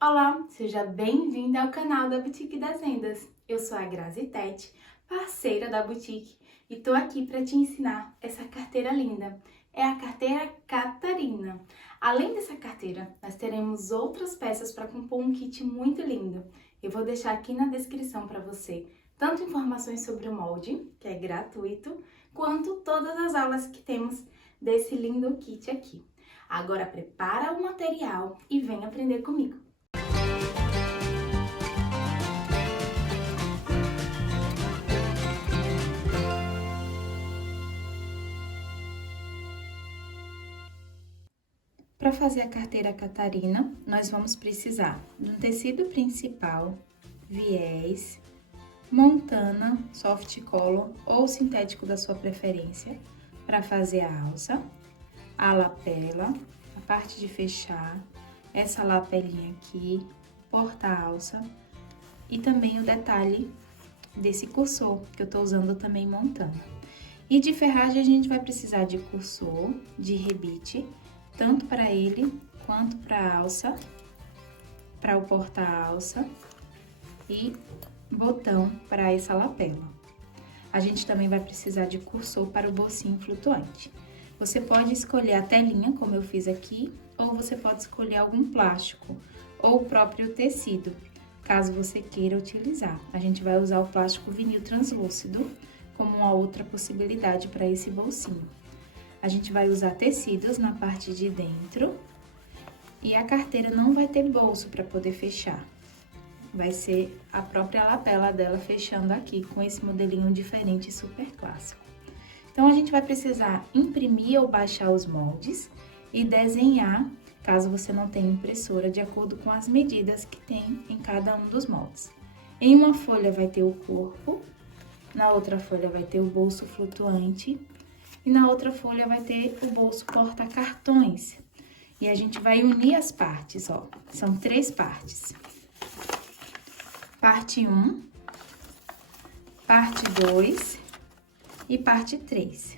Olá, seja bem-vinda ao canal da Boutique das Vendas. Eu sou a Grazi Tete, parceira da Boutique, e tô aqui para te ensinar essa carteira linda. É a carteira Catarina. Além dessa carteira, nós teremos outras peças para compor um kit muito lindo. Eu vou deixar aqui na descrição para você tanto informações sobre o molde, que é gratuito, quanto todas as aulas que temos desse lindo kit aqui. Agora prepara o material e vem aprender comigo. Para fazer a carteira Catarina, nós vamos precisar de um tecido principal, viés, montana, soft color ou sintético da sua preferência, para fazer a alça, a lapela, a parte de fechar, essa lapelinha aqui, porta-alça e também o detalhe desse cursor, que eu tô usando também montana. E de ferragem a gente vai precisar de cursor, de rebite, tanto para ele quanto para a alça, para o porta-alça e botão para essa lapela. A gente também vai precisar de cursor para o bolsinho flutuante. Você pode escolher a telinha, como eu fiz aqui, ou você pode escolher algum plástico ou o próprio tecido, caso você queira utilizar. A gente vai usar o plástico vinil translúcido como uma outra possibilidade para esse bolsinho. A gente vai usar tecidos na parte de dentro e a carteira não vai ter bolso para poder fechar. Vai ser a própria lapela dela fechando aqui com esse modelinho diferente super clássico. Então, a gente vai precisar imprimir ou baixar os moldes e desenhar, caso você não tenha impressora, de acordo com as medidas que tem em cada um dos moldes. Em uma folha vai ter o corpo, na outra folha vai ter o bolso flutuante, e na outra folha vai ter o bolso porta-cartões. E a gente vai unir as partes, ó. São 3 partes. Parte 1, parte 2 e parte 3.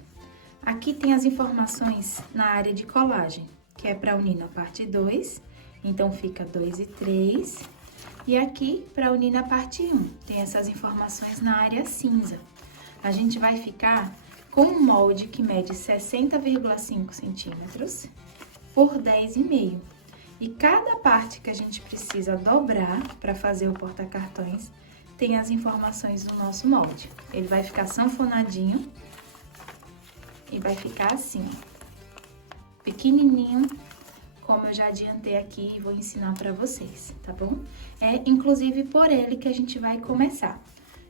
Aqui tem as informações na área de colagem, que é para unir na parte 2, então fica 2 e 3. E aqui, para unir na parte 1, tem essas informações na área cinza. A gente vai ficar com um molde que mede 60,5 centímetros por 10,5. E cada parte que a gente precisa dobrar para fazer o porta-cartões tem as informações do nosso molde. Ele vai ficar sanfonadinho e vai ficar assim, pequenininho, como eu já adiantei aqui e vou ensinar para vocês, tá bom? É inclusive por ele que a gente vai começar.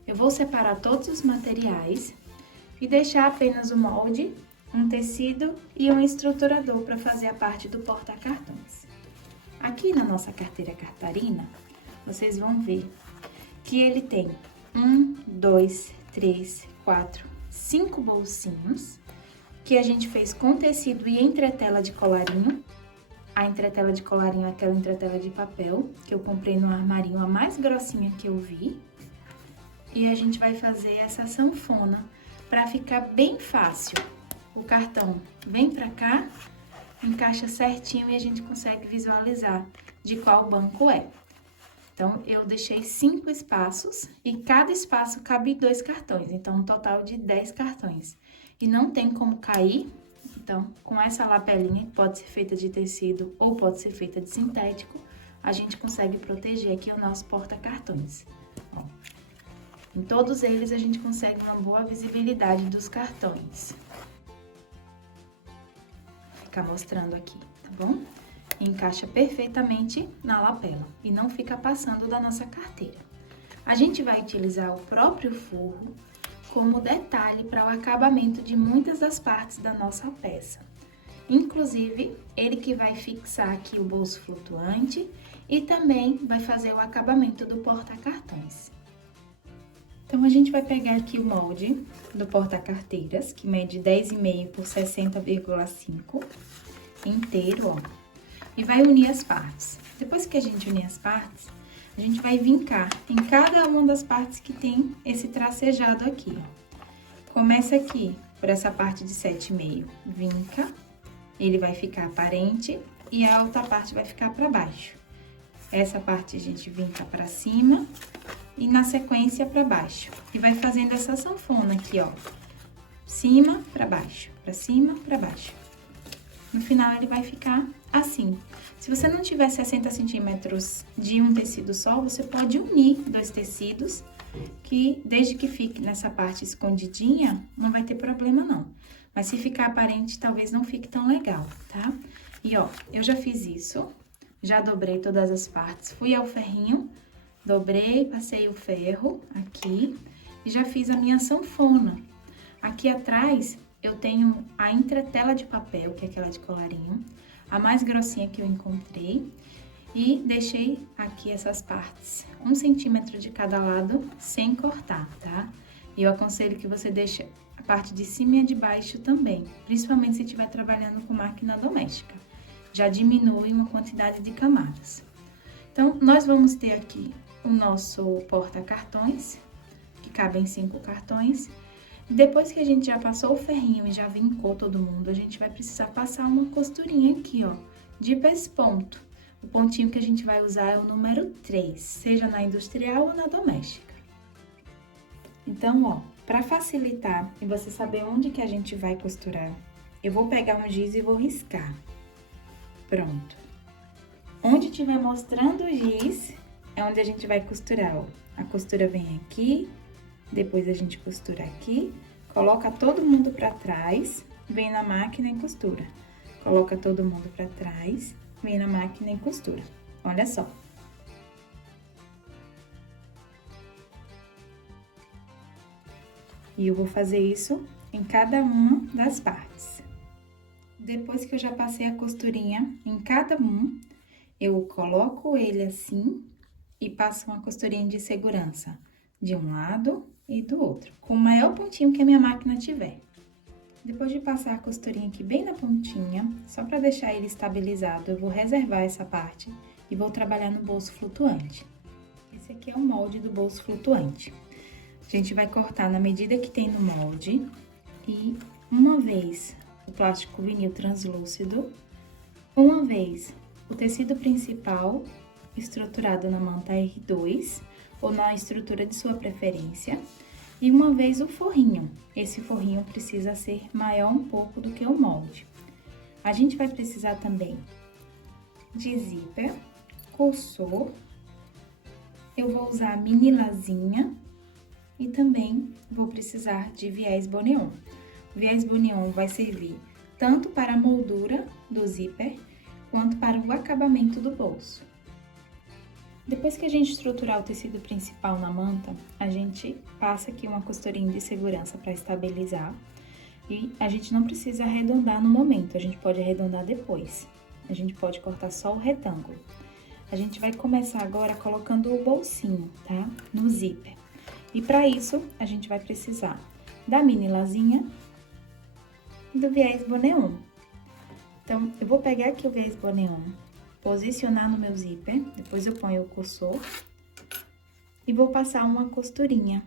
Eu vou separar todos os materiais e deixar apenas o molde, um tecido e um estruturador para fazer a parte do porta-cartões. Aqui na nossa carteira Catarina, vocês vão ver que ele tem 1, 2, 3, 4, 5 bolsinhos, que a gente fez com tecido e entretela de colarinho. A entretela de colarinho é aquela entretela de papel, que eu comprei no armarinho, a mais grossinha que eu vi. E a gente vai fazer essa sanfona para ficar bem fácil. O cartão vem para cá, encaixa certinho e a gente consegue visualizar de qual banco é. Então, eu deixei 5 espaços e cada espaço cabe 2 cartões, então um total de 10 cartões. E não tem como cair, então com essa lapelinha, que pode ser feita de tecido ou pode ser feita de sintético, a gente consegue proteger aqui o nosso porta-cartões. Ó. Em todos eles, a gente consegue uma boa visibilidade dos cartões. Vou ficar mostrando aqui, tá bom? Encaixa perfeitamente na lapela e não fica passando da nossa carteira. A gente vai utilizar o próprio forro como detalhe para o acabamento de muitas das partes da nossa peça. Inclusive, ele que vai fixar aqui o bolso flutuante e também vai fazer o acabamento do porta-cartões. Então, a gente vai pegar aqui o molde do porta-carteiras, que mede 10,5 por 60,5, inteiro, ó. E vai unir as partes. Depois que a gente unir as partes, a gente vai vincar em cada uma das partes que tem esse tracejado aqui, ó. Começa aqui, por essa parte de 7,5, vinca, ele vai ficar aparente e a outra parte vai ficar para baixo. essa parte a gente vinca pra cima e na sequência pra baixo. E vai fazendo essa sanfona aqui, ó. Cima pra baixo, pra cima, pra baixo. No final, ele vai ficar assim. Se você não tiver 60 centímetros de um tecido só, você pode unir 2 tecidos, que desde que fique nessa parte escondidinha, não vai ter problema não. Mas se ficar aparente, talvez não fique tão legal, tá? E ó, eu já fiz isso, já dobrei todas as partes, fui ao ferrinho, dobrei, passei o ferro aqui e já fiz a minha sanfona. Aqui atrás, eu tenho a entretela de papel, que é aquela de colarinho, a mais grossinha que eu encontrei, e deixei aqui essas partes, 1 centímetro de cada lado, sem cortar, tá? E eu aconselho que você deixe a parte de cima e a de baixo também, principalmente se estiver trabalhando com máquina doméstica. Já diminui uma quantidade de camadas. Então, nós vamos ter aqui o nosso porta-cartões, que cabem 5 cartões. Depois que a gente já passou o ferrinho e já vincou todo mundo, a gente vai precisar passar uma costurinha aqui, ó, de pesponto. O pontinho que a gente vai usar é o número 3, seja na industrial ou na doméstica. Então, ó, para facilitar e você saber onde que a gente vai costurar, eu vou pegar um giz e vou riscar. Pronto. Onde estiver mostrando o giz, é onde a gente vai costurar, ó. A costura vem aqui. Depois a gente costura aqui, coloca todo mundo pra trás, vem na máquina e costura. Coloca todo mundo pra trás, vem na máquina e costura. Olha só. E eu vou fazer isso em cada uma das partes. Depois que eu já passei a costurinha em cada um, eu coloco ele assim e passo uma costurinha de segurança de um lado e do outro, com o maior pontinho que a minha máquina tiver. Depois de passar a costurinha aqui bem na pontinha, só para deixar ele estabilizado, eu vou reservar essa parte e vou trabalhar no bolso flutuante. Esse aqui é o molde do bolso flutuante. A gente vai cortar na medida que tem no molde e uma vez o plástico vinil translúcido, uma vez o tecido principal estruturado na manta R2, ou na estrutura de sua preferência, e uma vez o forrinho. Esse forrinho precisa ser maior um pouco do que o molde. A gente vai precisar também de zíper, cursor, eu vou usar mini lasinha e também vou precisar de viés boneon. O viés boneon vai servir tanto para a moldura do zíper, quanto para o acabamento do bolso. Depois que a gente estruturar o tecido principal na manta, a gente passa aqui uma costurinha de segurança para estabilizar. E a gente não precisa arredondar no momento, a gente pode arredondar depois. A gente pode cortar só o retângulo. A gente vai começar agora colocando o bolsinho, tá? No zíper. E para isso, a gente vai precisar da mini lasinha e do viés boneon. Então, eu vou pegar aqui o viés boneon, posicionar no meu zíper, depois eu ponho o cursor e vou passar uma costurinha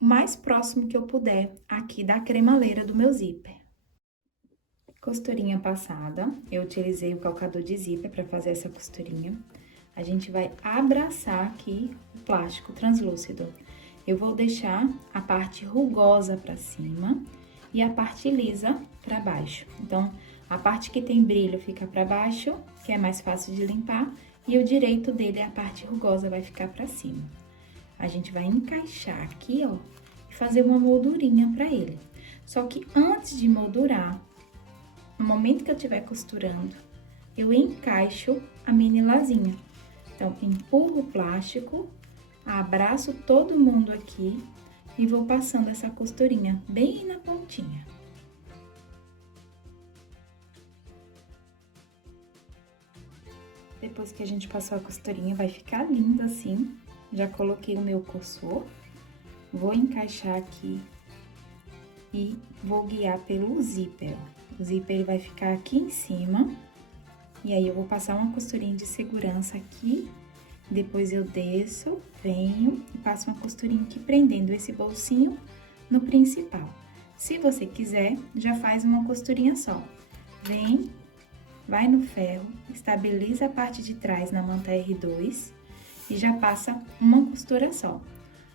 o mais próximo que eu puder aqui da cremaleira do meu zíper. Costurinha passada, eu utilizei o calcador de zíper para fazer essa costurinha. A gente vai abraçar aqui o plástico translúcido. Eu vou deixar a parte rugosa para cima e a parte lisa para baixo. Então, a parte que tem brilho fica para baixo, que é mais fácil de limpar, e o direito dele, a parte rugosa, vai ficar para cima. A gente vai encaixar aqui, ó, e fazer uma moldurinha para ele. Só que antes de moldurar, no momento que eu estiver costurando, eu encaixo a mini lasinha. Então, empurro o plástico, abraço todo mundo aqui e vou passando essa costurinha bem na pontinha. Depois que a gente passou a costurinha, vai ficar lindo assim. Já coloquei o meu cursor, vou encaixar aqui e vou guiar pelo zíper. O zíper ele vai ficar aqui em cima, e aí eu vou passar uma costurinha de segurança aqui, depois eu desço, venho e passo uma costurinha aqui prendendo esse bolsinho no principal. Se você quiser, já faz uma costurinha só. Vem, vai no ferro, estabiliza a parte de trás na manta R2 e já passa uma costura só.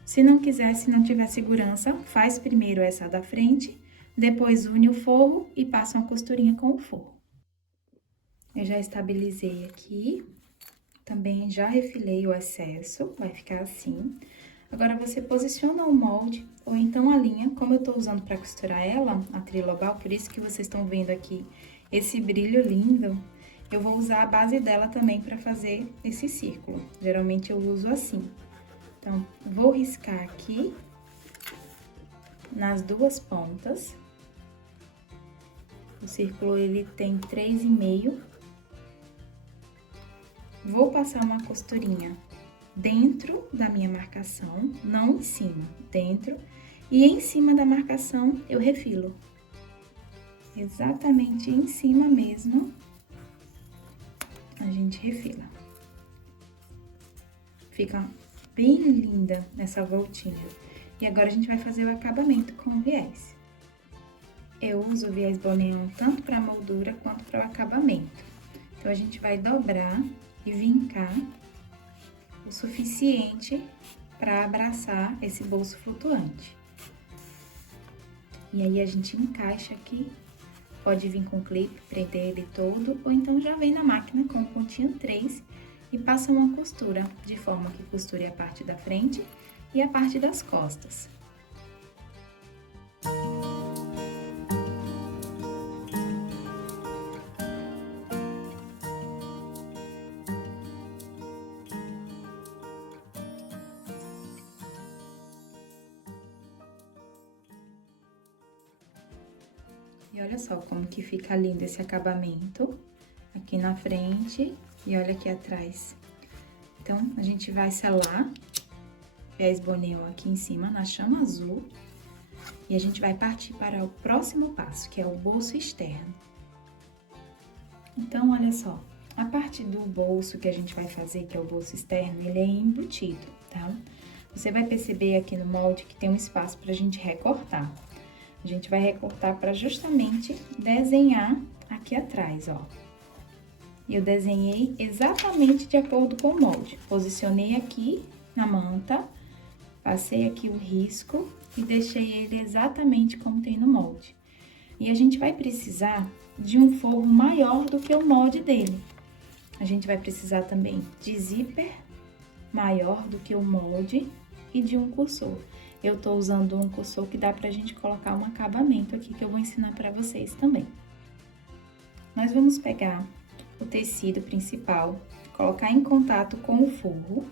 Se não quiser, se não tiver segurança, faz primeiro essa da frente, depois une o forro e passa uma costurinha com o forro. Eu já estabilizei aqui, também já refilei o excesso, vai ficar assim. Agora, você posiciona o molde, ou então a linha, como eu tô usando pra costurar ela, a trilobal, por isso que vocês estão vendo aqui esse brilho lindo, eu vou usar a base dela também pra fazer esse círculo. Geralmente eu uso assim. Então, vou riscar aqui nas duas pontas. O círculo, ele tem 3,5. Vou passar uma costurinha dentro da minha marcação, não em cima, dentro. E em cima da marcação, eu refilo. Exatamente em cima mesmo, a gente refila. Fica bem linda essa voltinha. E agora, a gente vai fazer o acabamento com o viés. Eu uso o viés boneon tanto para moldura quanto para o acabamento. Então, a gente vai dobrar e vincar o suficiente para abraçar esse bolso flutuante. E aí, a gente encaixa aqui, pode vir com clipe, prender ele todo, ou então já vem na máquina com o pontinho 3 e passa uma costura, de forma que costure a parte da frente e a parte das costas. E olha só como que fica lindo esse acabamento aqui na frente e olha aqui atrás. Então, a gente vai selar viés boneon aqui em cima na chama azul e a gente vai partir para o próximo passo, que é o bolso externo. Então, olha só, a parte do bolso que a gente vai fazer, que é o bolso externo, ele é embutido, tá? Você vai perceber aqui no molde que tem um espaço pra gente recortar. A gente vai recortar para justamente desenhar aqui atrás, ó. Eu desenhei exatamente de acordo com o molde. Posicionei aqui na manta, passei aqui o risco e deixei ele exatamente como tem no molde. E a gente vai precisar de um forro maior do que o molde dele. A gente vai precisar também de zíper maior do que o molde e de um cursor. Eu tô usando um cursor que dá pra gente colocar um acabamento aqui, que eu vou ensinar pra vocês também. Nós vamos pegar o tecido principal, colocar em contato com o forro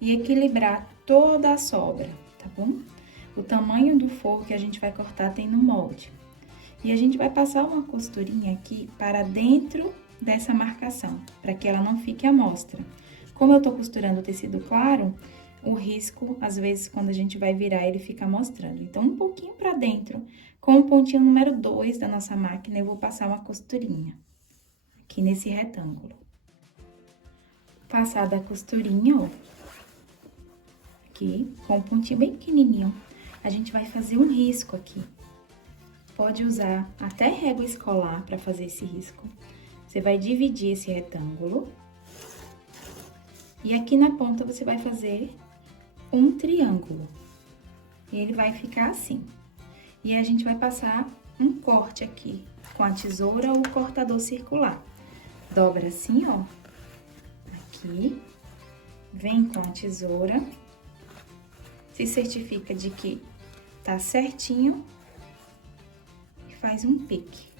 e equilibrar toda a sobra, tá bom? O tamanho do forro que a gente vai cortar tem no molde. E a gente vai passar uma costurinha aqui para dentro dessa marcação, para que ela não fique à mostra. Como eu tô costurando o tecido claro, o risco, às vezes, quando a gente vai virar, ele fica mostrando. Então, um pouquinho pra dentro, com o pontinho número 2 da nossa máquina, eu vou passar uma costurinha aqui nesse retângulo. Passada a costurinha, ó, aqui, com um pontinho bem pequenininho, a gente vai fazer um risco aqui. Pode usar até régua escolar pra fazer esse risco. Você vai dividir esse retângulo. E aqui na ponta, você vai fazer um triângulo. E ele vai ficar assim. E a gente vai passar um corte aqui com a tesoura ou o cortador circular. Dobra assim, ó. Aqui. Vem com a tesoura. Se certifica de que tá certinho. E faz um pique.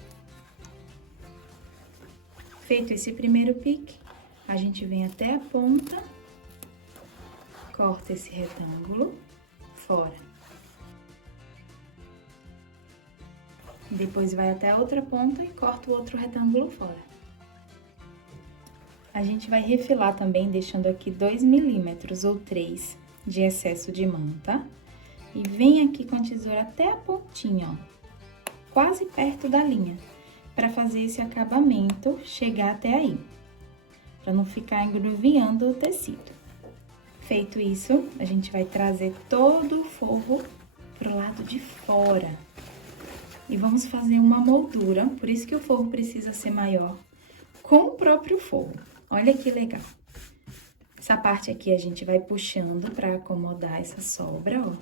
Feito esse primeiro pique, a gente vem até a ponta, corta esse retângulo fora. Depois vai até a outra ponta e corta o outro retângulo fora. A gente vai refilar também, deixando aqui 2 milímetros ou 3 de excesso de manta. E vem aqui com a tesoura até a pontinha, ó, quase perto da linha, para fazer esse acabamento chegar até aí, para não ficar engruviando o tecido. Feito isso, a gente vai trazer todo o forro pro lado de fora. E vamos fazer uma moldura, por isso que o forro precisa ser maior, com o próprio forro. Olha que legal. Essa parte aqui a gente vai puxando pra acomodar essa sobra, ó.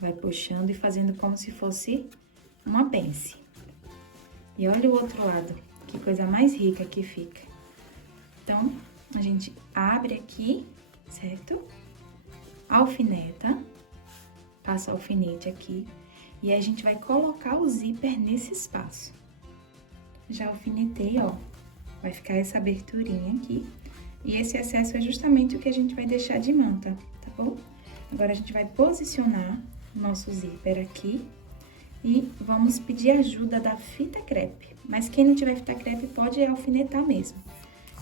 Vai puxando e fazendo como se fosse uma pence. E olha o outro lado, que coisa mais rica que fica. Então, a gente abre aqui, certo? Alfineta, passa alfinete aqui. E a gente vai colocar o zíper nesse espaço. Já alfinetei, ó. Vai ficar essa aberturinha aqui. E esse excesso é justamente o que a gente vai deixar de manta, tá bom? Agora, a gente vai posicionar o nosso zíper aqui. E vamos pedir ajuda da fita crepe. Mas quem não tiver fita crepe pode alfinetar mesmo.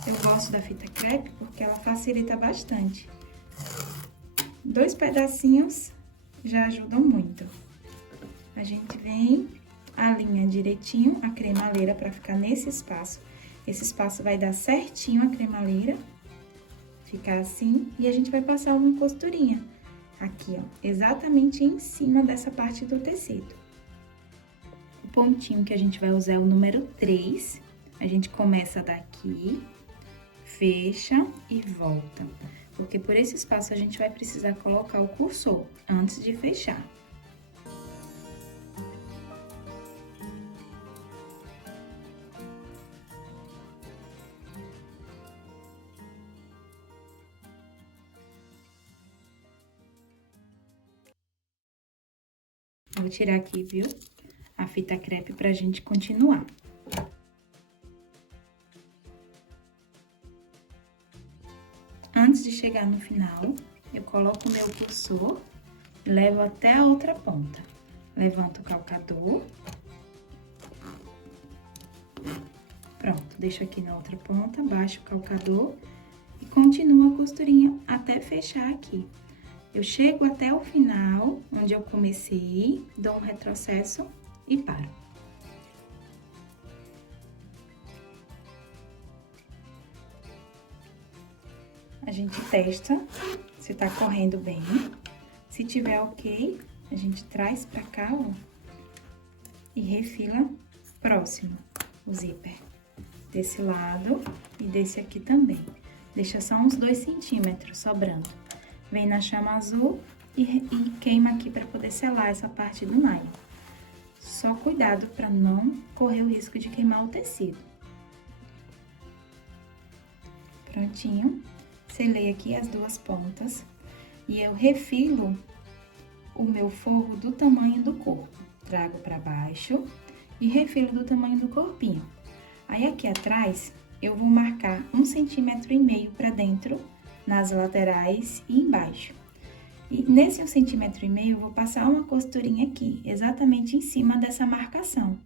Eu gosto da fita crepe porque ela facilita bastante. 2 pedacinhos já ajudam muito. A gente vem, alinha direitinho a cremaleira para ficar nesse espaço. Esse espaço vai dar certinho a cremaleira, ficar assim, e a gente vai passar uma costurinha aqui, ó, exatamente em cima dessa parte do tecido. O pontinho que a gente vai usar é o número 3, a gente começa daqui, fecha e volta, porque por esse espaço a gente vai precisar colocar o cursor antes de fechar. Vou tirar aqui, viu, a fita crepe pra gente continuar. Antes de chegar no final, eu coloco o meu cursor e levo até a outra ponta. Levanto o calcador. Pronto, deixo aqui na outra ponta, baixo o calcador e continuo a costurinha até fechar aqui. Eu chego até o final, onde eu comecei, dou um retrocesso e paro. A gente testa se tá correndo bem. Se tiver ok, a gente traz pra cá, ó, e refila próximo o zíper. Desse lado e desse aqui também. Deixa só uns 2 centímetros sobrando. Vem na chama azul e queima aqui para poder selar essa parte do nylon. Só cuidado para não correr o risco de queimar o tecido. Prontinho. Selei aqui as 2 pontas e eu refilo o meu forro do tamanho do corpo. Trago para baixo e refilo do tamanho do corpinho. Aí, aqui atrás, eu vou marcar 1,5 centímetro para dentro, nas laterais e embaixo. E nesse 1,5 centímetro, eu vou passar uma costurinha aqui, exatamente em cima dessa marcação.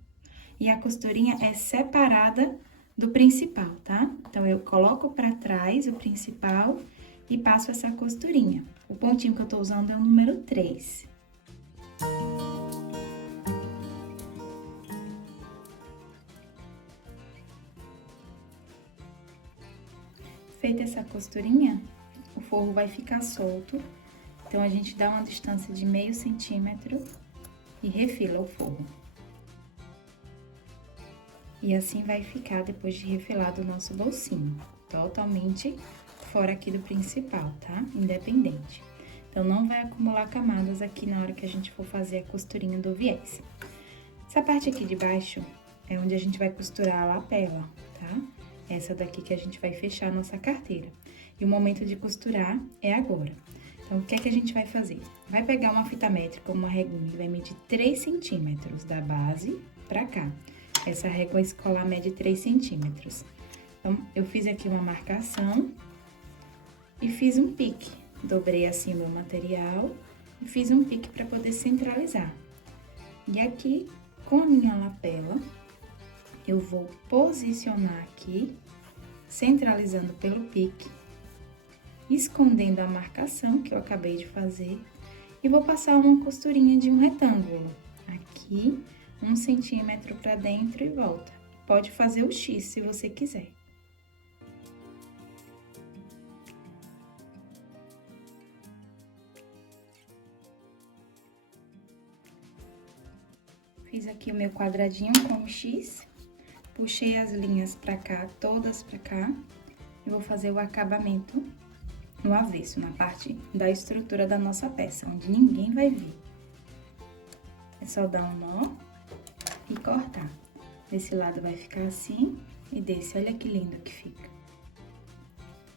E a costurinha é separada do principal, tá? Então, eu coloco para trás o principal e passo essa costurinha. O pontinho que eu tô usando é o número 3. Feita essa costurinha, o forro vai ficar solto, então a gente dá uma distância de 0,5 centímetro e refila o forro. E assim vai ficar depois de refilado o nosso bolsinho, totalmente fora aqui do principal, tá? Independente. Então, não vai acumular camadas aqui na hora que a gente for fazer a costurinha do viés. Essa parte aqui de baixo é onde a gente vai costurar a lapela, tá? Essa daqui que a gente vai fechar a nossa carteira. E o momento de costurar é agora. Então, o que é que a gente vai fazer? Vai pegar uma fita métrica, uma reguinha, e vai medir 3 centímetros da base pra cá. Essa régua escolar mede 3 centímetros. Então, eu fiz aqui uma marcação e fiz um pique. Dobrei assim o meu material e fiz um pique pra poder centralizar. E aqui, com a minha lapela, eu vou posicionar aqui, centralizando pelo pique, escondendo a marcação que eu acabei de fazer, e vou passar uma costurinha de um retângulo. Aqui, 1 centímetro pra dentro e volta. Pode fazer o X se você quiser. Fiz aqui o meu quadradinho com o X. puxei as linhas pra cá, todas pra cá, e vou fazer o acabamento no avesso, na parte da estrutura da nossa peça, onde ninguém vai ver. É só dar um nó e cortar. Desse lado vai ficar assim e desse, olha que lindo que fica.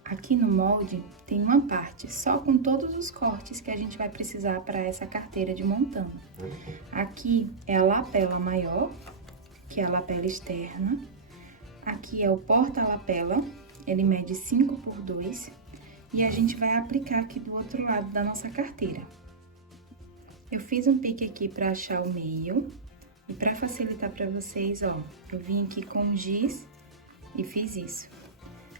Aqui no molde tem uma parte só com todos os cortes que a gente vai precisar para essa carteira de montana. Aqui é a lapela maior, que é a lapela externa. Aqui é o porta-lapela, ele mede 5 por 2. E a gente vai aplicar aqui do outro lado da nossa carteira. Eu fiz um pique aqui para achar o meio. E para facilitar para vocês, ó, eu vim aqui com giz e fiz isso.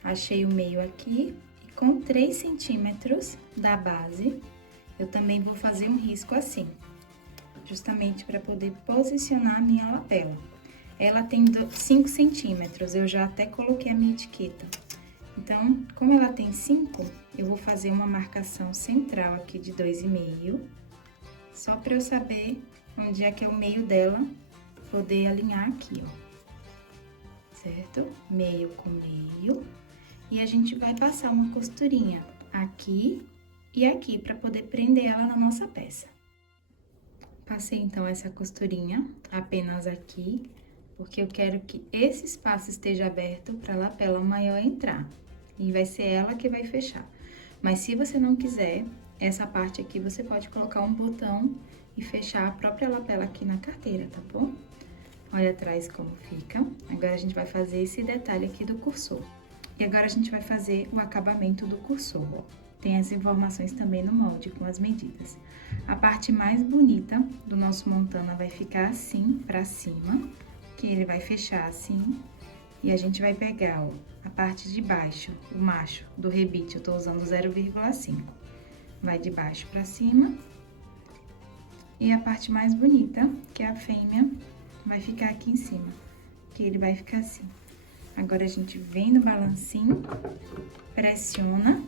Achei o meio aqui e com 3 centímetros da base, eu também vou fazer um risco assim. Justamente para poder posicionar a minha lapela. Ela tem 5 centímetros, eu já até coloquei a minha etiqueta. Então, como ela tem 5, eu vou fazer uma marcação central aqui de 2,5, só para eu saber onde é que é o meio dela, poder alinhar aqui, ó. Certo? Meio com meio. E a gente vai passar uma costurinha aqui e aqui, para poder prender ela na nossa peça. Passei, então, essa costurinha apenas aqui, porque eu quero que esse espaço esteja aberto para a lapela maior entrar. E vai ser ela que vai fechar. Mas se você não quiser, essa parte aqui você pode colocar um botão e fechar a própria lapela aqui na carteira, tá bom? Olha atrás como fica. Agora a gente vai fazer esse detalhe aqui do cursor. E agora a gente vai fazer o acabamento do cursor, ó. Tem as informações também no molde com as medidas. A parte mais bonita do nosso montana vai ficar assim pra cima, que ele vai fechar assim. E a gente vai pegar, ó, a parte de baixo, o macho do rebite, eu tô usando 0,5. Vai de baixo pra cima. E a parte mais bonita, que é a fêmea, vai ficar aqui em cima, que ele vai ficar assim. Agora, a gente vem no balancinho, pressiona.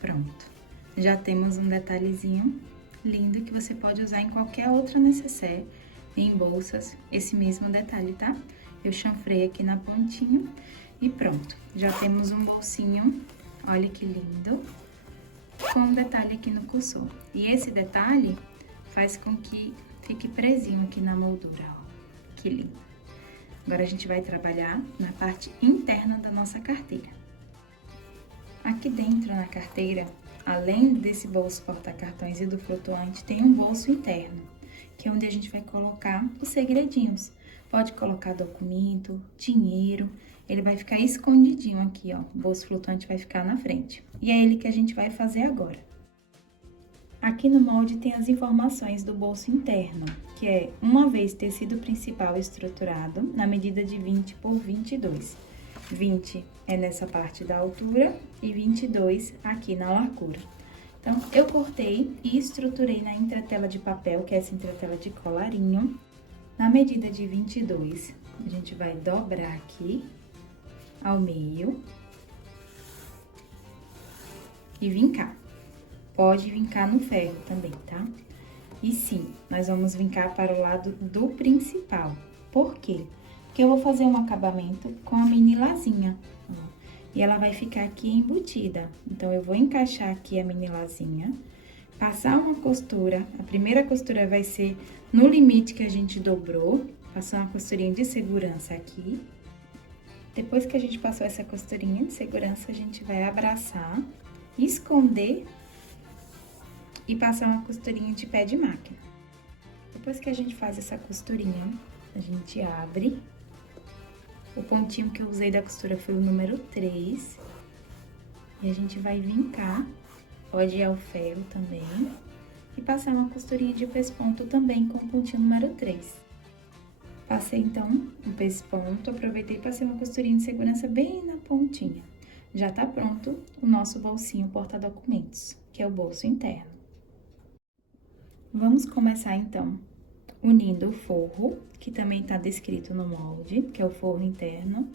Pronto. Já temos um detalhezinho lindo que você pode usar em qualquer outra necessaire, em bolsas, esse mesmo detalhe, tá? Eu chanfrei aqui na pontinha e pronto. Já temos um bolsinho, olha que lindo, com um detalhe aqui no cursor. E esse detalhe faz com que fique presinho aqui na moldura, ó. Que lindo. Agora, a gente vai trabalhar na parte interna da nossa carteira. Aqui dentro na carteira, além desse bolso porta-cartões e do flutuante, tem um bolso interno, que é onde a gente vai colocar os segredinhos. Pode colocar documento, dinheiro, ele vai ficar escondidinho aqui, ó. O bolso flutuante vai ficar na frente. E é ele que a gente vai fazer agora. Aqui no molde tem as informações do bolso interno, que é uma vez tecido principal estruturado na medida de 20 por 22. 20 é nessa parte da altura e 22 aqui na largura. Então, eu cortei e estruturei na entretela de papel, que é essa entretela de colarinho. Na medida de 22, a gente vai dobrar aqui ao meio e vincar. Pode vincar no ferro também, tá? E sim, nós vamos vincar para o lado do principal. Por quê? Porque eu vou fazer um acabamento com a mini lasinha, ó, e ela vai ficar aqui embutida. Então, eu vou encaixar aqui a mini lasinha, passar uma costura. A primeira costura vai ser no limite que a gente dobrou, passar uma costurinha de segurança aqui. Depois que a gente passou essa costurinha de segurança, a gente vai abraçar, esconder e passar uma costurinha de pé de máquina. Depois que a gente faz essa costurinha, a gente abre. O pontinho que eu usei da costura foi o número 3. E a gente vai vincar, pode ir ao ferro também. E passar uma costurinha de pesponto também com o pontinho número 3. Passei, então, o pesponto, aproveitei e passei uma costurinha de segurança bem na pontinha. Já tá pronto o nosso bolsinho porta-documentos, que é o bolso interno. Vamos começar, então, unindo o forro, que também tá descrito no molde, que é o forro interno,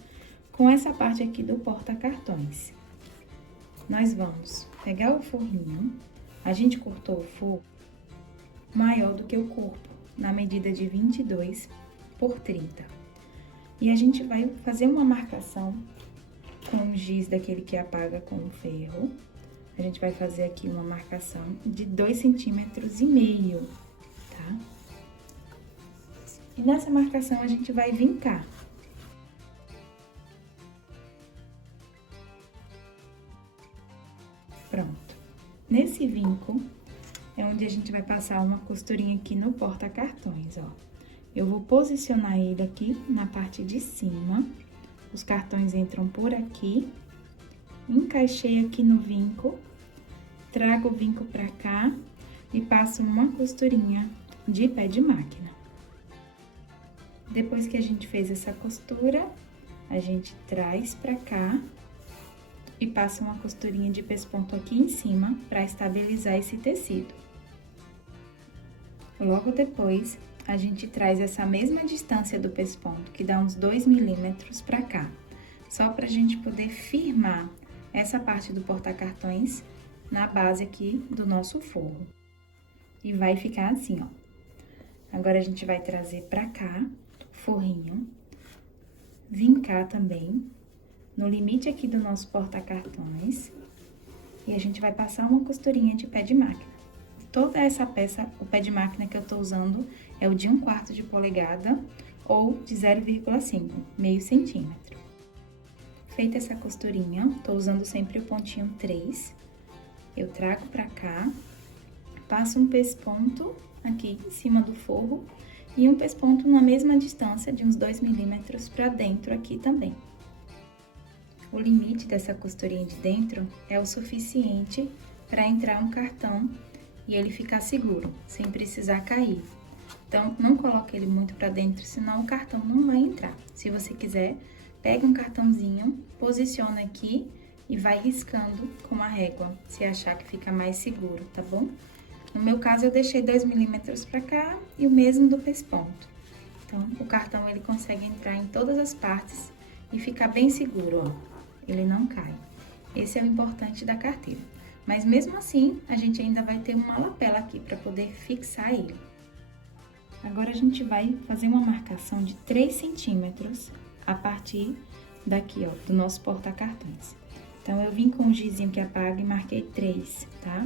com essa parte aqui do porta-cartões. Nós vamos pegar o forrinho, a gente cortou o forro maior do que o corpo, na medida de 22 por 30. E a gente vai fazer uma marcação com um giz daquele que apaga com o ferro. A gente vai fazer aqui uma marcação de 2,5 centímetros, tá? E nessa marcação, a gente vai vincar. Pronto. Nesse vinco, é onde a gente vai passar uma costurinha aqui no porta-cartões, ó. Eu vou posicionar ele aqui na parte de cima. Os cartões entram por aqui. Encaixei aqui no vinco. Trago o vinco pra cá e passo uma costurinha de pé de máquina. Depois que a gente fez essa costura, a gente traz pra cá e passa uma costurinha de pesponto aqui em cima para estabilizar esse tecido. Logo depois, a gente traz essa mesma distância do pesponto, que dá uns 2 milímetros pra cá, só pra gente poder firmar essa parte do porta-cartões na base aqui do nosso forro. E vai ficar assim, ó. Agora, a gente vai trazer pra cá o forrinho, vincar também no limite aqui do nosso porta-cartões. E a gente vai passar uma costurinha de pé de máquina. Toda essa peça, o pé de máquina que eu tô usando é o de 1/4 de polegada ou de 0,5, meio centímetro. Feita essa costurinha, tô usando sempre o pontinho 3. Eu trago pra cá, passo um pesponto aqui em cima do forro e um pesponto na mesma distância de uns 2 milímetros pra dentro aqui também. O limite dessa costurinha de dentro é o suficiente para entrar um cartão e ele ficar seguro, sem precisar cair. Então, não coloque ele muito para dentro, senão o cartão não vai entrar. Se você quiser, pega um cartãozinho, posiciona aqui e vai riscando com a régua, se achar que fica mais seguro, tá bom? No meu caso, eu deixei 2 milímetros para cá e o mesmo do pesponto. Então, o cartão, ele consegue entrar em todas as partes e ficar bem seguro, ó. Ele não cai. Esse é o importante da carteira. Mas mesmo assim, a gente ainda vai ter uma lapela aqui para poder fixar ele. Agora, a gente vai fazer uma marcação de 3 centímetros a partir daqui, ó, do nosso porta-cartões. Então, eu vim com o gizinho que apaga e marquei 3, tá?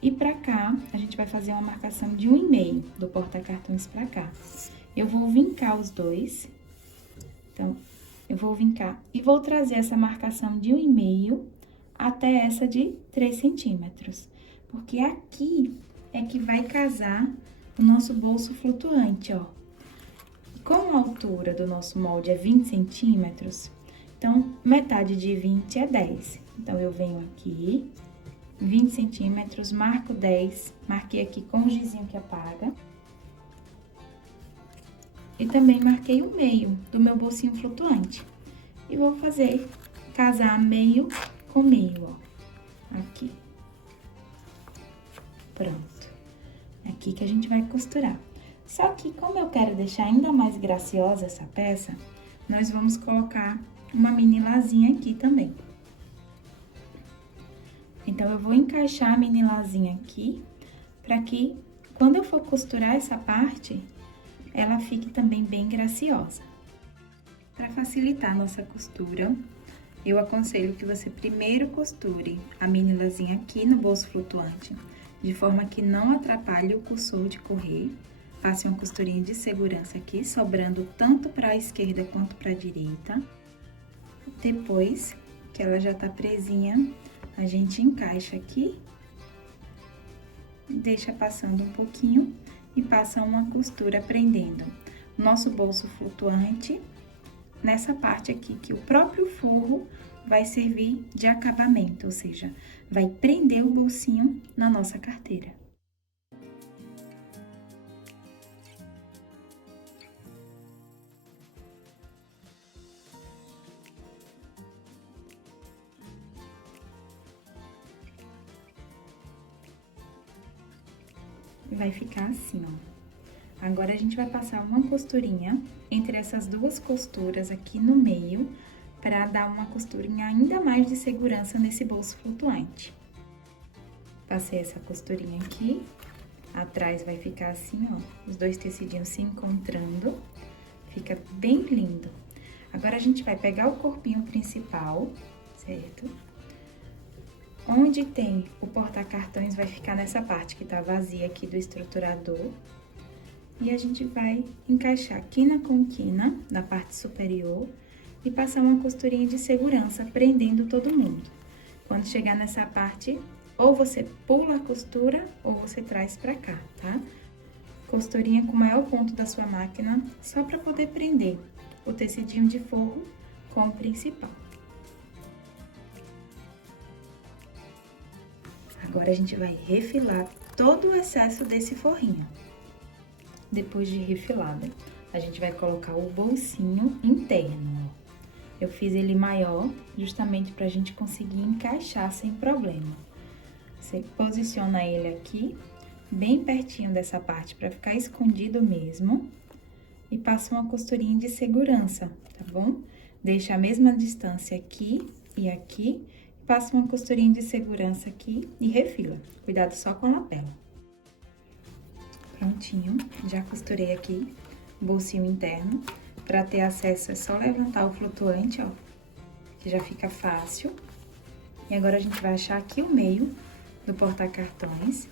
E pra cá, a gente vai fazer uma marcação de 1,5 do porta-cartões pra cá. Eu vou vincar os dois. Então, eu vou vincar e vou trazer essa marcação de 1,5 até essa de 3 centímetros. Porque aqui é que vai casar o nosso bolso flutuante, ó. Como a altura do nosso molde é 20 centímetros, então, metade de 20 é 10. Então, eu venho aqui, 20 centímetros, marco 10, marquei aqui com o gizinho que apaga. E também marquei o meio do meu bolsinho flutuante. E vou fazer, casar meio com meio, ó, aqui. Pronto. Aqui que a gente vai costurar. Só que, como eu quero deixar ainda mais graciosa essa peça, nós vamos colocar uma mini lasinha aqui também. Então, eu vou encaixar a mini lasinha aqui, pra que, quando eu for costurar essa parte, ela fique também bem graciosa. Para facilitar a nossa costura, eu aconselho que você primeiro costure a mini lasinha aqui no bolso flutuante, de forma que não atrapalhe o cursor de correr. Passe uma costurinha de segurança aqui, sobrando tanto para a esquerda quanto para a direita. Depois que ela já tá presinha, a gente encaixa aqui, deixa passando um pouquinho e passa uma costura prendendo o nosso bolso flutuante nessa parte aqui, que o próprio forro vai servir de acabamento, ou seja, vai prender o bolsinho na nossa carteira. Vai ficar assim, ó. Agora, a gente vai passar uma costurinha entre essas duas costuras aqui no meio, pra dar uma costurinha ainda mais de segurança nesse bolso flutuante. Passei essa costurinha aqui, atrás vai ficar assim, ó, os dois tecidinhos se encontrando, fica bem lindo. Agora, a gente vai pegar o corpinho principal, certo? Onde tem o porta-cartões vai ficar nessa parte que tá vazia aqui do estruturador. E a gente vai encaixar aqui na conquina, na parte superior, e passar uma costurinha de segurança, prendendo todo mundo. Quando chegar nessa parte, ou você pula a costura, ou você traz pra cá, tá? Costurinha com o maior ponto da sua máquina, só pra poder prender o tecidinho de forro com o principal. Agora, a gente vai refilar todo o excesso desse forrinho. Depois de refilado, a gente vai colocar o bolsinho interno, ó. Eu fiz ele maior, justamente pra gente conseguir encaixar sem problema. Você posiciona ele aqui, bem pertinho dessa parte, pra ficar escondido mesmo. E passa uma costurinha de segurança, tá bom? Deixa a mesma distância aqui e aqui. Passa uma costurinha de segurança aqui e refila. Cuidado só com a lapela. Prontinho, já costurei aqui o bolsinho interno. Pra ter acesso é só levantar o flutuante, ó, que já fica fácil. E agora a gente vai achar aqui o meio do porta-cartões.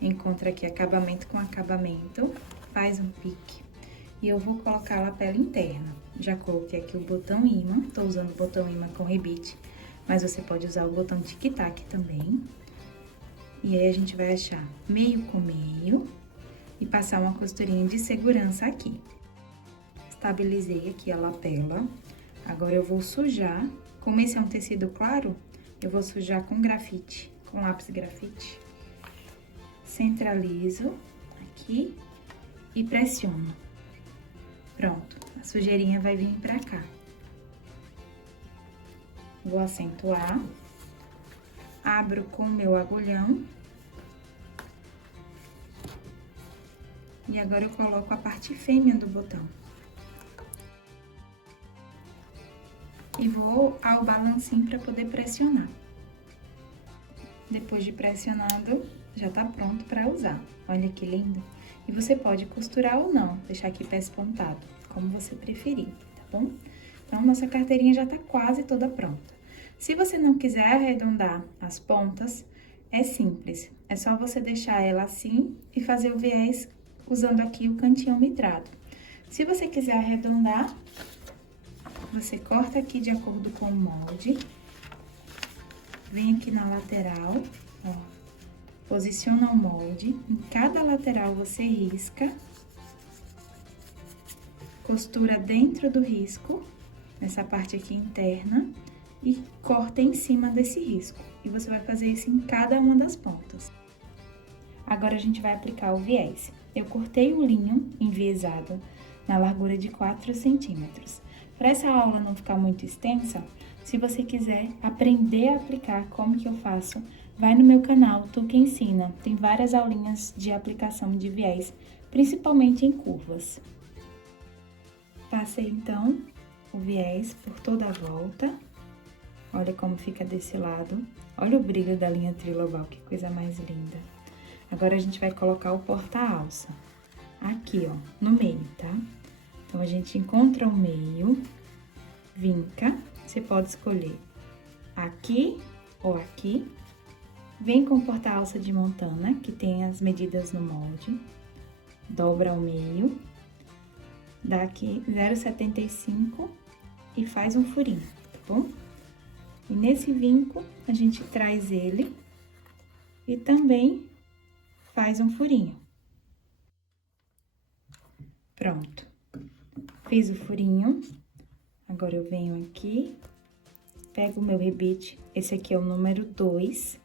Encontra aqui acabamento com acabamento, faz um pique. E eu vou colocar a lapela interna. Já coloquei aqui o botão imã, tô usando o botão imã com rebite, mas você pode usar o botão tic-tac também. E aí, a gente vai achar meio com meio e passar uma costurinha de segurança aqui. Estabilizei aqui a lapela. Agora, eu vou sujar. Como esse é um tecido claro, eu vou sujar com grafite, com lápis grafite. Centralizo aqui e pressiono. Pronto, a sujeirinha vai vir pra cá. Vou acentuar. Abro com o meu agulhão. E agora, eu coloco a parte fêmea do botão. E vou ao balancinho para poder pressionar. Depois de pressionado, já tá pronto para usar. Olha que lindo! E você pode costurar ou não, deixar aqui pé espontado, como você preferir, tá bom? Então, nossa carteirinha já tá quase toda pronta. Se você não quiser arredondar as pontas, é simples. É só você deixar ela assim e fazer o viés usando aqui o cantinho midrado. Se você quiser arredondar, você corta aqui de acordo com o molde. Vem aqui na lateral, ó. Posiciona o molde. Em cada lateral você risca. Costura dentro do risco, nessa parte aqui interna. E corta em cima desse risco. E você vai fazer isso em cada uma das pontas. Agora, a gente vai aplicar o viés. Eu cortei o linho enviesado na largura de 4 centímetros. Para essa aula não ficar muito extensa, se você quiser aprender a aplicar como que eu faço, vai no meu canal Tu Que Ensina. Tem várias aulinhas de aplicação de viés, principalmente em curvas. Passei, então, o viés por toda a volta. Olha como fica desse lado. Olha o brilho da linha trilobal, que coisa mais linda. Agora, a gente vai colocar o porta-alça aqui, ó, no meio, tá? Então, a gente encontra o meio, vinca. Você pode escolher aqui ou aqui. Vem com o porta-alça de montana, que tem as medidas no molde. Dobra ao meio. Dá aqui 0,75 e faz um furinho, tá bom? E nesse vinco, a gente traz ele e também faz um furinho. Pronto. Fiz o furinho. Agora, eu venho aqui, pego o meu rebite. Esse aqui é o número 2.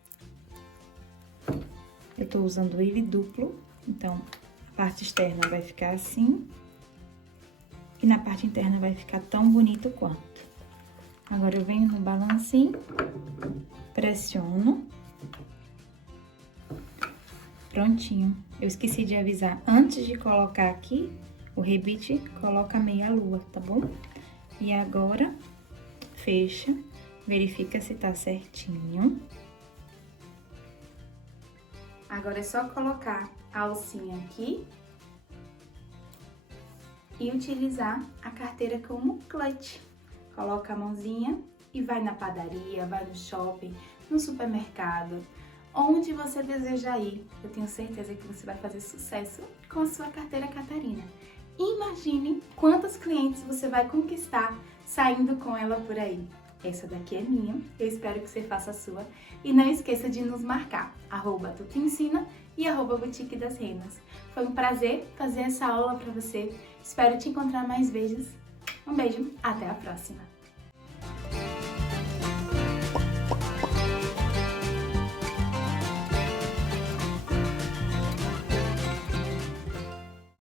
Eu tô usando ele duplo, então, a parte externa vai ficar assim. E na parte interna vai ficar tão bonito quanto. Agora, eu venho no balancinho, pressiono. Prontinho. Eu esqueci de avisar, antes de colocar aqui o rebite, coloca meia lua, tá bom? E agora, fecha, verifica se tá certinho. Agora, é só colocar a alcinha aqui e utilizar a carteira como clutch. coloca a mãozinha e vai na padaria, vai no shopping, no supermercado, onde você deseja ir. Eu tenho certeza que você vai fazer sucesso com a sua carteira Catarina. Imagine quantos clientes você vai conquistar saindo com ela por aí. Essa daqui é minha, eu espero que você faça a sua. E não esqueça de nos marcar, @tuteensina e @boutique das renas. Foi um prazer fazer essa aula para você. Espero te encontrar mais vezes. Um beijo, até a próxima!